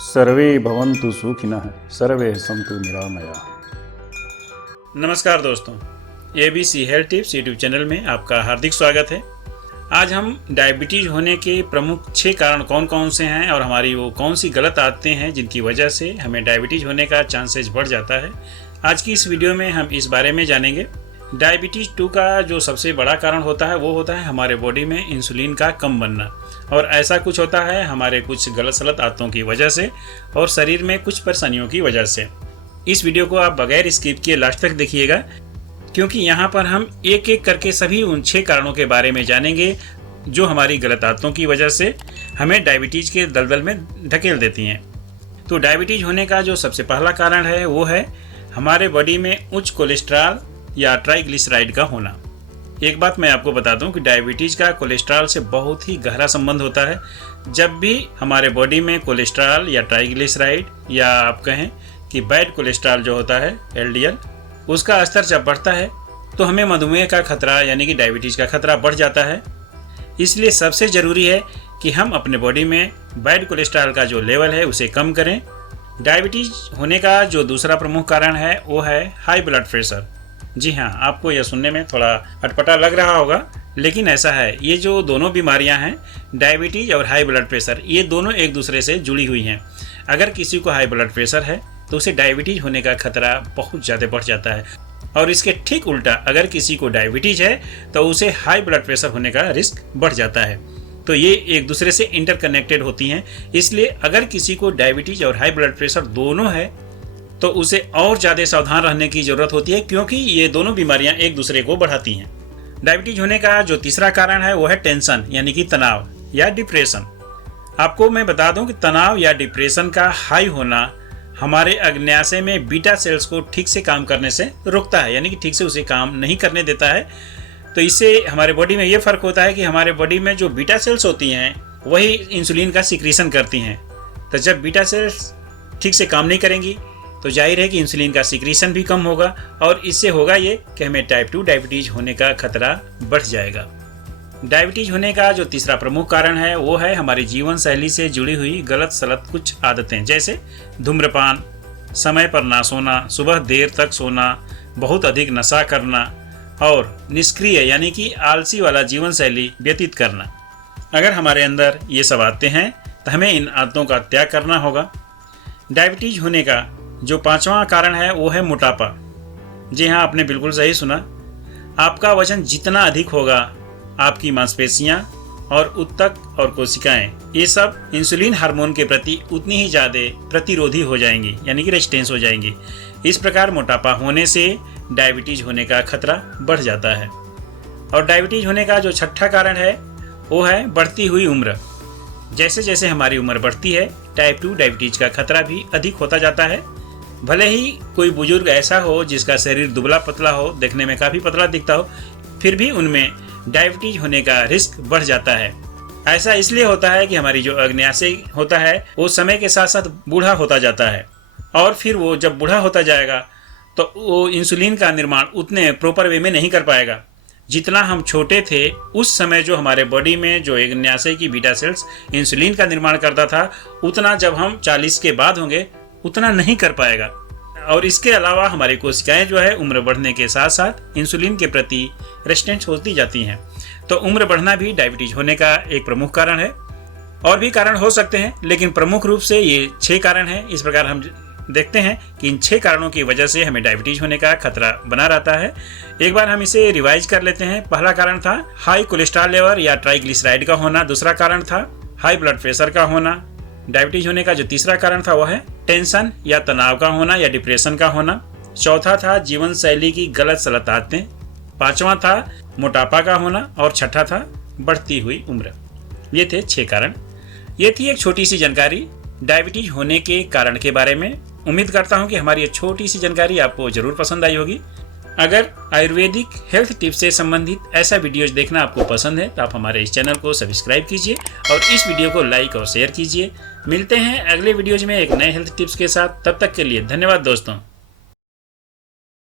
सर्वे भवन्तु सुखिनः सर्वे सन्तु निरामयाः। नमस्कार दोस्तों, ABC health tips YouTube channel में आपका हार्दिक स्वागत है। आज हम डायबिटीज होने के प्रमुख 6 कारण कौन कौन से हैं और हमारी वो कौन सी गलत आदतें हैं जिनकी वजह से हमें डायबिटीज होने का चांसेस बढ़ जाता है। आज की इस वीडियो में हम इस बारे में जानेंगे। डायबिटीज 2 का जो सबसे बड़ा कारण होता है वो होता है हमारे बॉडी में इंसुलिन का कम बनना, और ऐसा कुछ होता है हमारे कुछ गलत सलत आदतों की वजह से और शरीर में कुछ परेशानियों की वजह से। इस वीडियो को आप बगैर स्किप किए लास्ट तक देखिएगा, क्योंकि यहाँ पर हम एक एक करके सभी उन 6 कारणों के बारे में जानेंगे जो हमारी गलत आदतों की वजह से हमें डायबिटीज के दलदल में धकेल देती हैं। तो डायबिटीज होने का जो सबसे पहला कारण है वो है हमारे बॉडी में उच्च कोलेस्ट्रॉल या ट्राइग्लिसराइड का होना। एक बात मैं आपको बता दूं कि डायबिटीज का कोलेस्ट्रॉल से बहुत ही गहरा संबंध होता है। जब भी हमारे बॉडी में कोलेस्ट्रॉल या ट्राइग्लिसराइड या आप कहें कि बैड कोलेस्ट्रॉल जो होता है LDL, उसका स्तर जब बढ़ता है तो हमें मधुमेह का खतरा यानी कि डायबिटीज का खतरा बढ़ जाता है। इसलिए सबसे ज़रूरी है कि हम अपने बॉडी में बैड कोलेस्ट्रॉल का जो लेवल है उसे कम करें। डायबिटीज होने का जो दूसरा प्रमुख कारण है वो है हाई ब्लड प्रेशर। जी हाँ, आपको यह सुनने में थोड़ा अटपटा लग रहा होगा, लेकिन ऐसा है। ये जो दोनों बीमारियां हैं, डायबिटीज और हाई ब्लड प्रेशर, ये दोनों एक दूसरे से जुड़ी हुई हैं। अगर किसी को हाई ब्लड प्रेशर है तो उसे डायबिटीज होने का खतरा बहुत ज़्यादा बढ़ जाता है, और इसके ठीक उल्टा अगर किसी को डायबिटीज है तो उसे हाई ब्लड प्रेशर होने का रिस्क बढ़ जाता है। तो ये एक दूसरे से इंटरकनेक्टेड होती हैं। इसलिए अगर किसी को डायबिटीज और हाई ब्लड प्रेशर दोनों है तो उसे और ज़्यादा सावधान रहने की ज़रूरत होती है, क्योंकि ये दोनों बीमारियां एक दूसरे को बढ़ाती हैं। डायबिटीज होने का जो तीसरा कारण है वो है टेंशन यानी कि तनाव या डिप्रेशन। आपको मैं बता दूं कि तनाव या डिप्रेशन का हाई होना हमारे अग्न्याशय में बीटा सेल्स को ठीक से काम करने से रोकता है, यानी कि ठीक से उसे काम नहीं करने देता है। तो इससे हमारे बॉडी में ये फ़र्क होता है कि हमारे बॉडी में जो बीटा सेल्स होती हैं वही इंसुलिन का सिक्रीशन करती हैं। तो जब बीटा सेल्स ठीक से काम नहीं करेंगी तो जाहिर है कि इंसुलिन का सिक्रीशन भी कम होगा, और इससे होगा ये कि हमें टाइप 2 डायबिटीज होने का खतरा बढ़ जाएगा। डायबिटीज होने का जो तीसरा प्रमुख कारण है वो है हमारी जीवन शैली से जुड़ी हुई गलत सलत कुछ आदतें, जैसे धूम्रपान, समय पर ना सोना, सुबह देर तक सोना, बहुत अधिक नशा करना और निष्क्रिय यानी कि आलसी वाला जीवन शैली व्यतीत करना। अगर हमारे अंदर ये सब आदतें हैं तो हमें इन आदतों का त्याग करना होगा। डायबिटीज होने का जो 5वां कारण है वो है मोटापा। जी हाँ, आपने बिल्कुल सही सुना। आपका वजन जितना अधिक होगा, आपकी मांसपेशियां और ऊतक और कोशिकाएं ये सब इंसुलिन हार्मोन के प्रति उतनी ही ज़्यादा प्रतिरोधी हो जाएंगी, यानी कि रेजिस्टेंस हो जाएंगी। इस प्रकार मोटापा होने से डायबिटीज होने का खतरा बढ़ जाता है। और डायबिटीज होने का जो 6ठा कारण है वो है बढ़ती हुई उम्र। जैसे जैसे हमारी उम्र बढ़ती है, टाइप 2 डायबिटीज का खतरा भी अधिक होता जाता है। भले ही कोई बुजुर्ग ऐसा हो जिसका शरीर दुबला पतला हो, देखने में काफ़ी पतला दिखता हो, फिर भी उनमें डायबिटीज होने का रिस्क बढ़ जाता है। ऐसा इसलिए होता है कि हमारी जो अग्न्याशय होता है वो समय के साथ साथ बूढ़ा होता जाता है, और फिर वो जब बूढ़ा होता जाएगा तो वो इंसुलिन का निर्माण उतने प्रॉपर वे में नहीं कर पाएगा जितना हम छोटे थे। उस समय जो हमारे बॉडी में जो अग्न्याशय की बीटा सेल्स इंसुलिन का निर्माण करता था, उतना जब हम 40 के बाद होंगे उतना नहीं कर पाएगा। और इसके अलावा हमारी कोशिकाएं जो है उम्र बढ़ने के साथ साथ इंसुलिन के प्रति रेजिस्टेंट होती जाती हैं। तो उम्र बढ़ना भी डायबिटीज होने का एक प्रमुख कारण है। और भी कारण हो सकते हैं, लेकिन प्रमुख रूप से ये 6 कारण हैं। इस प्रकार हम देखते हैं कि इन 6 कारणों की वजह से हमें डायबिटीज होने का खतरा बना रहता है। एक बार हम इसे रिवाइज कर लेते हैं। पहला कारण था हाई कोलेस्ट्रॉल लेवल या ट्राइग्लिसराइड का होना। दूसरा कारण था हाई ब्लड प्रेशर का होना। डायबिटीज होने का जो तीसरा कारण था वो है टेंशन या तनाव का होना या डिप्रेशन का होना। चौथा था जीवन शैली की गलत सलत आदतें। 5वां था मोटापा का होना, और 6ठा था बढ़ती हुई उम्र। ये थे 6 कारण। ये थी एक छोटी सी जानकारी डायबिटीज होने के कारण के बारे में। उम्मीद करता हूँ कि हमारी ये छोटी सी जानकारी आपको जरूर पसंद आई होगी। अगर आयुर्वेदिक हेल्थ टिप्स से संबंधित ऐसा वीडियोज देखना आपको पसंद है तो आप हमारे इस चैनल को सब्सक्राइब कीजिए और इस वीडियो को लाइक और शेयर कीजिए। मिलते हैं अगले वीडियोज में एक नए हेल्थ टिप्स के साथ। तब तक के लिए धन्यवाद दोस्तों।